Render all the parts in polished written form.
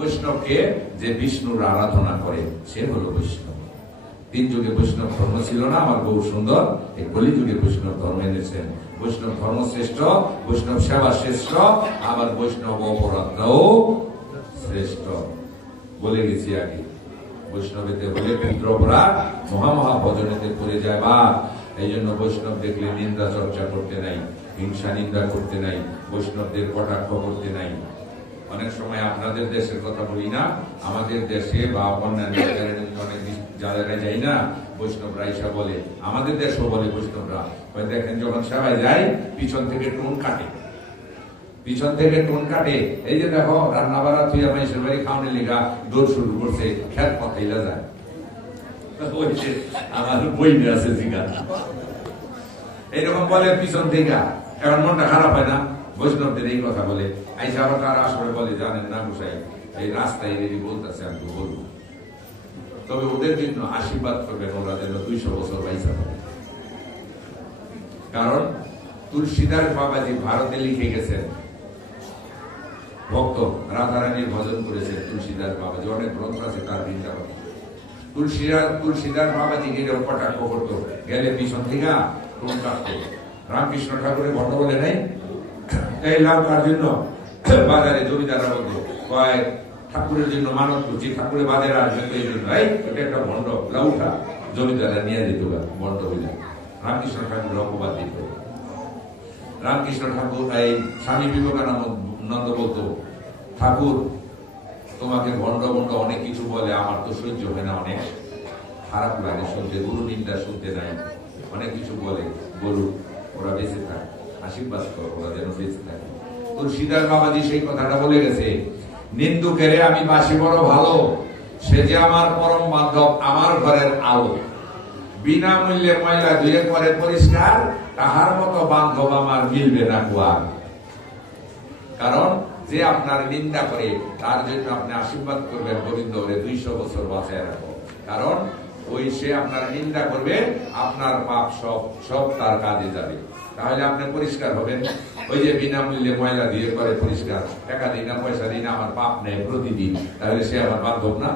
বৈষ্ণবকে যে বিষ্ণুর আরাধনা করে সে হলো বৈষ্ণব। 3 যুগে বৈষ্ণব ধর্ম ছিল না, আমার বহু সুন্দর এই কলি যুগে বৈষ্ণব ধর্ম এনেছেন। বৈষ্ণব ধর্ম শ্রেষ্ঠ, বৈষ্ণব সেবা শ্রেষ্ঠ, আবার বৈষ্ণব অপরাধটাও শ্রেষ্ঠ। বলে গেছি আগে, বৈষ্ণবেতে হলে পুত্র অপরাধ, মহা ভজনেতে পড়ে যায় বা। এই জন্য বৈষ্ণব দেখলে নিন্দা চর্চা করতে নাই, হিংসা নিন্দা করতে নাই, বৈষ্ণবদের কটাক্ষ করতে নাই। অনেক সময় আপনাদের দেশের কথা বলি না, আমাদের দেশে বা অন্যান্য অনেক যারা যাই না, বৈষ্ণবরা ঈশা বলে, আমাদের দেশেও বলে বৈষ্ণবরা, দেখেন যখন সবাই যায় পিছন থেকে টোন কাটে, পিছন থেকে টোন কাটে। এই যে দেখো রান্না বাড়া তুই মানুষের বাড়ি খাওয়ানোর লিগা দৌড় শুরু করছে, খেত পাতাইলা যায়। আমার বই আছে জিজ্ঞাসা এইরকম বলে পিছন থেকে, এখন মনটা খারাপ হয় না? বৈষ্ণবদের এই কথা বলে আইসা আবার তারা আসলে বলে, জানেন না গোসাই এই রাস্তায় রেডি বলতেছে, আমি বলবো, তবে ওদের জন্য আশীর্বাদ করবেন ওরা যেন 200 বছর বাইসা হবে। কারণ তুলসীদাস বাবাজি ভারতে লিখে গেছেন, ভক্ত রাধারানীর ভজন করেছেন তুলসীদাস বাবাজি, অনেক গ্রন্থ আছে তার বৃন্দাবন। তুলসীদাস বাবাজি এরকম কটাক্ষ করতো, গেলে পিছন থেকে টোন কাটতো। রামকৃষ্ণ ঠাকুরের ভণ্ড বলে নাই, এই লাভ কার জন্য বাজারে জমিদাররা বলতো, কয়েক ঠাকুরের জন্য মানত করছি, ঠাকুরের বাজারে আসবে তো এই জন্য, এটা একটা ভণ্ড, লাউঠা জমিদাররা নিয়ে যেত ভণ্ড হইলে। রামকৃষ্ণ ঠাকুর অপবাদ দিত। রামকৃষ্ণ ঠাকুর এই স্বামী বিবেকানন্দ বলতো, ঠাকুর তোমাকে ভণ্ড ভণ্ড অনেক কিছু বলে, আমার তো সহ্য হয় না, অনেক খারাপ লাগে শুনতে, গুরু নিন্দা শুনতে নাই, অনেক কিছু বলে, বলুক, ওরা বেঁচে থাকে, আশীর্বাদ করো ওরা যেন বেঁচে থাকে। তুলসীদাস বাবাজি সেই কথাটা বলে গেছে, নিন্দুকেরে আমি বাসি বড় ভালো, সে যে আমার পরম বান্ধব, আমার ঘরের আলো, বিনামূল্যে ময়লা ধুয়ে করে পরিষ্কার, তাহার মতো বান্ধব আমার মিলবে না কুয়ার। কারণ যে আপনার নিন্দা করে তার জন্য আপনি আশীর্বাদ করবেন, গোবিন্দ ওরে 200 বছর বাঁচায় রাখো। কারণ ওই সে আপনার নিন্দা করবে, আপনার পাপ সব তার কাজে যাবে, তাহলে আপনি পরিষ্কার হবেন। ওই যে বিনামূল্যে ময়লা দিয়ে করে পরিষ্কার, টাকা দিই না পয়সা দিই না, আমার পাপ নেই প্রতিদিন, তাহলে সে আমার বান্ধব না।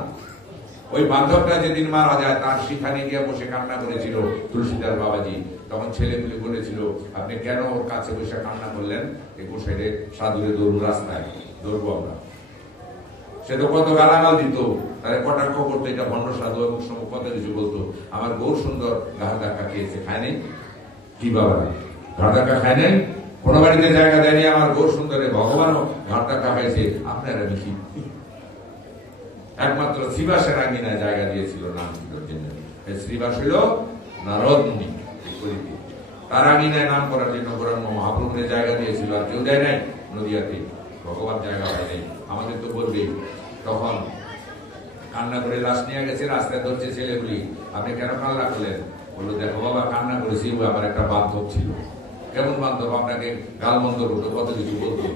ওই বান্ধবটা যেদিন মারা যায়, তার সেখানে গিয়ে বসে কান্না করেছিল তুলসীদাস বাবাজি। তখন ছেলেগুলি বলেছিল, আপনি কেন ওর কাছে বসে কান্না করলেন? এই গোসাইরে সাধুরে দৌড়, রাস্তায় দৌড়বো আমরা। সে তো কত গালাগাল দিত, তারা কটাক্ষ করতো, এটা ভণ্ড সাধু, এবং সময় কত কিছু বলতো। আমার বহু সুন্দর ঘাড় ধাক্কা খেয়েছে, খায় নেই কি বাবা, ঘাড় ধাক্কা খায় নেই, কোনো বাড়িতে জায়গা দেয়নি। আমার বহু সুন্দরে ভগবানও ঘাড় ধাক্কা খাইছে, আপনারা কি একমাত্র শ্রীবাসের আঙিনায় জায়গা দিয়েছিল নাম করার জন্য। শ্রীবাস হইল নারদ মুনি, তার আঙিনায় নাম করার জন্য মহাপ্রভুদের জায়গা দিয়েছিল, আর কেউ দেয় নাই। নদিয়াতে ভগবান জায়গা হয় নাই, আমাদের তো বলবেই। তখন কান্না করে লাশ নিয়ে গেছে, রাস্তায় ধরছে ছেলেগুলি, আপনি কেন কান্না করলেন? বললো, দেখো বাবা, কান্না করেছি, আমার একটা বান্ধব ছিল। কেমন বান্ধব? আপনাকে গালমন্দ করতো, কত কিছু বলতো,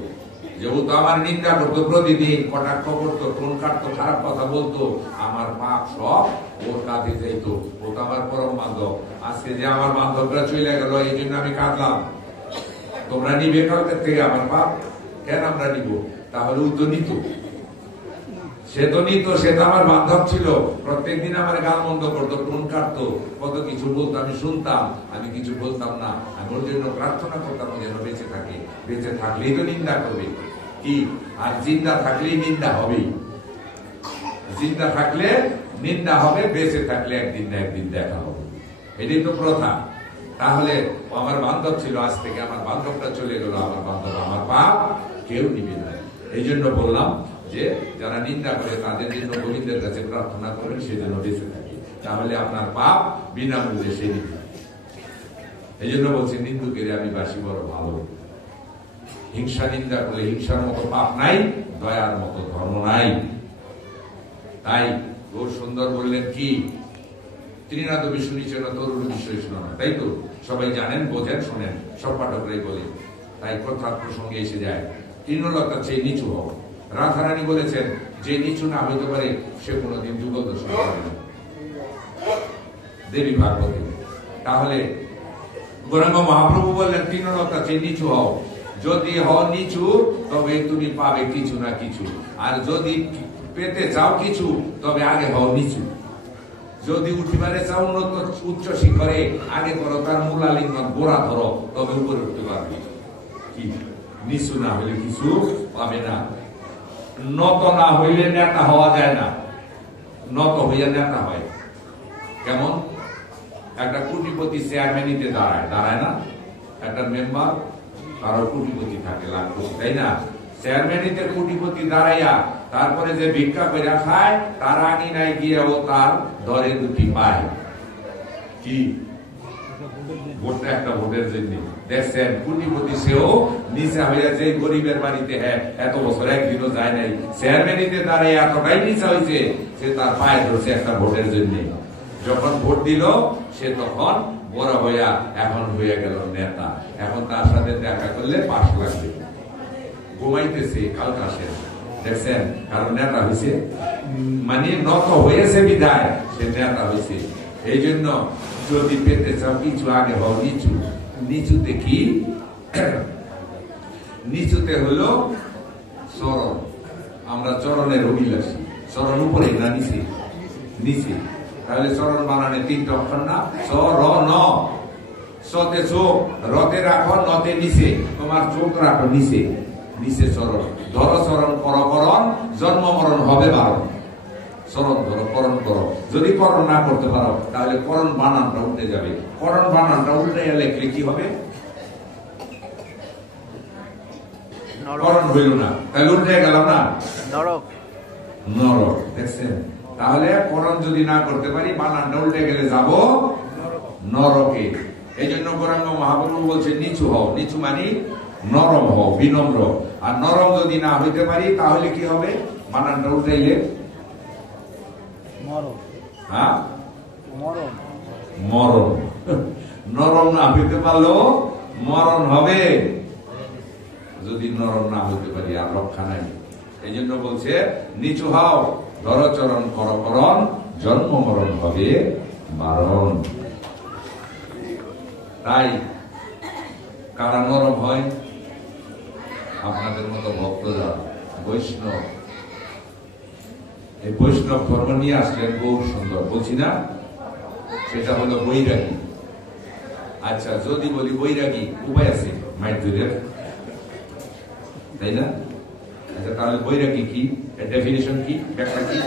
যেহেতু আমার নিন্দা করতো, প্রতিদিন কটাক্ষ করতো, টোন কাটতো, খারাপ কথা বলতো, আমার পাপ সব ওর কাঁধে যাইত। ও তো আমার পরম বান্ধব। আজকে যে আমার বান্ধবরা চলে গেল, এই জন্য আমি কাঁদলাম। তোমরা নিবে কালকের থেকে আমার পাপ? কেন আমরা নিব? তাহলে ও তো নিত, সে তো নিত, সে তো আমার বান্ধব ছিল। প্রত্যেকদিন আমার গাল মন্দ করতো, টোন কাটতো, কত কিছু বলতো, আমি শুনতাম, আমি কিছু বলতাম না। আমি ওর জন্য প্রার্থনা করতাম যেন বেঁচে থাকে। বেঁচে থাকলেই তো নিন্দা করবে কি, আর জিন্দা থাকলেই নিন্দা হবেই। জিন্দা থাকলে নিন্দা হবে, বেঁচে থাকলে একদিন না একদিন দেখা হবে, এটাই তো প্রথা। তাহলে আমার বান্ধব ছিল, আজ থেকে আমার বান্ধবটা চলে গেল, আমার বান্ধব, আমার পাপ কেউ নিবে না। এই জন্য বললাম যে যারা নিন্দা করে তাদের জন্য গোবিন্দের কাছে প্রার্থনা করেন, সে যেন বেঁচে থাকে, তাহলে আপনার পাপ বিনামূল্যে সে নিবে। এই জন্য বলছি, নিন্দুকের আমি বাসি বড় ভালো। হিংসা নিন্দা করলে হিংসার মতো পাপ নাই, দয়ার মতো ধর্ম নাই। তাই বহু সুন্দর বললেন কি, ত্রিনাথ বিষ্ণু তরুণ বিষয় শোনা, তাই তো সবাই জানেন, বোঝেন, শোনেন, সব পাঠকরাই বলে। তাই কথার প্রসঙ্গে এসে যায়, তৃণলতা চেয়ে নিচু হও। রাধারানী বলেছেন, যে নিচু না হইতে পারে সে কোনোদিন যুগল দর্শন করে না, দেবী ভাগবতী। তাহলে গৌরাঙ্গ মহাপ্রভু বললেন, তৃণলতা চেয়ে নিচু হও। যদি হও নিচু তবে তুমি পাবে কিছু না কিছু, আর যদি পেতে চাও কিছু তবে আগে হও নিচু। যদি উঠিবারে চাও উন্নত উচ্চ শিখরে আগে করো তার মূলালিঙ্গন গোড়া ধরো, তবে উপরে উঠতে পারবে। কি নিচু না হইলে কিছু পাবে না। নত না হইলে নেতা হওয়া যায় না, নত হইয়া নেতা হয়। কেমন একটা কোটিপতি চেয়ারম্যানিতে দাঁড়ায় না, একটা মেম্বার কারো কোটিপতি থাকে লাখপতি, তাই না? চেয়ারম্যানিতে কোটিপতি দাঁড়াইয়া তারপরে যে ভিক্ষা করে খায় তার আঙিনায় গিয়ে ও তার ধরে দুটি পায়। কি ভোটটা একটা ভোটের জন্য দেখছেন, কোটিপতি সেও নিচা হইয়া যে গরিবের বাড়িতে হ্যাঁ এত বছর একদিনও যায় নাই, চেয়ারম্যানিতে দাঁড়িয়ে এতটাই নিচা হয়েছে সে তার পায়ে ধরছে একটা ভোটের জন্য। যখন ভোট দিল সে তখন বড় হইয়া এখন হয়ে গেল নেতা। এখন তার সাথে দেখা করলে পাশ লাগবে, ঘুমাইতেছে কালকা শেষ, দেখছেন? কারণ নেতা হয়েছে, মানে নত হয়েছে বিদায় সে নেতা হয়েছে। এই জন্য যদি পেতে চাও কিছু আগে হও নিচু। নিচুতে কি? নিচুতে হলো চরণ। আমরা চরণের অভিলাষী। চরণ উপরে না নিচে? নিচে। তাহলে চরণ বানানে তিনটা অক্ষর না? চ র ন। সতে চোখ, রতে রাখো, নতে নিচে। তোমার চোখ রাখো নিচে, নিচে চরণ ধরো। চরণ করো করণ, জন্ম মরণ হবে বারণ। চরণ ধরো, করণ করো। যদি করণ না করতে পারো তাহলে করণ বানানটা উল্টে যাবে। করণ বানানটা উল্টে লিখলে কি হবে? করণ হইল না, তাহলে উল্টে গেল না, নরক। নরক, দেখছেন? তাহলে করণ যদি না করতে পারি বানানটা উল্টে গেলে যাব নরকে। এই জন্য গৌরাঙ্গ মহাপ্রভু বলছে নিচু হও। নিচু মানে নরম হও, বিনম্র। আর নরম যদি না হইতে পারি তাহলে কি হবে? বানানটা উল্টাইলে হ্যাঁ মরণ। নরম না হইতে পারলেও মরণ হবে। যদি নরম না হইতে পারি আর রক্ষা নাই। এই জন্য বলছে নিচু হও, ধরচরণ কর করণ, জন্ম মরণ হবে বারণ। তাই কারা নরম হয়? আপনাদের মতো ভক্তরা, বৈষ্ণব। এই বৈষ্ণব ধর্ম নিয়ে আসলেন বহু সুন্দর, বলছি না? সেটা হলো বৈরাগী। আচ্ছা, যদি বলি বৈরাগী উপায় আছে মাইজুরের, তাই না? আচ্ছা, তাহলে বৈরাগী কি? ডেফিনিশন কি? ব্যাখ্যা কি?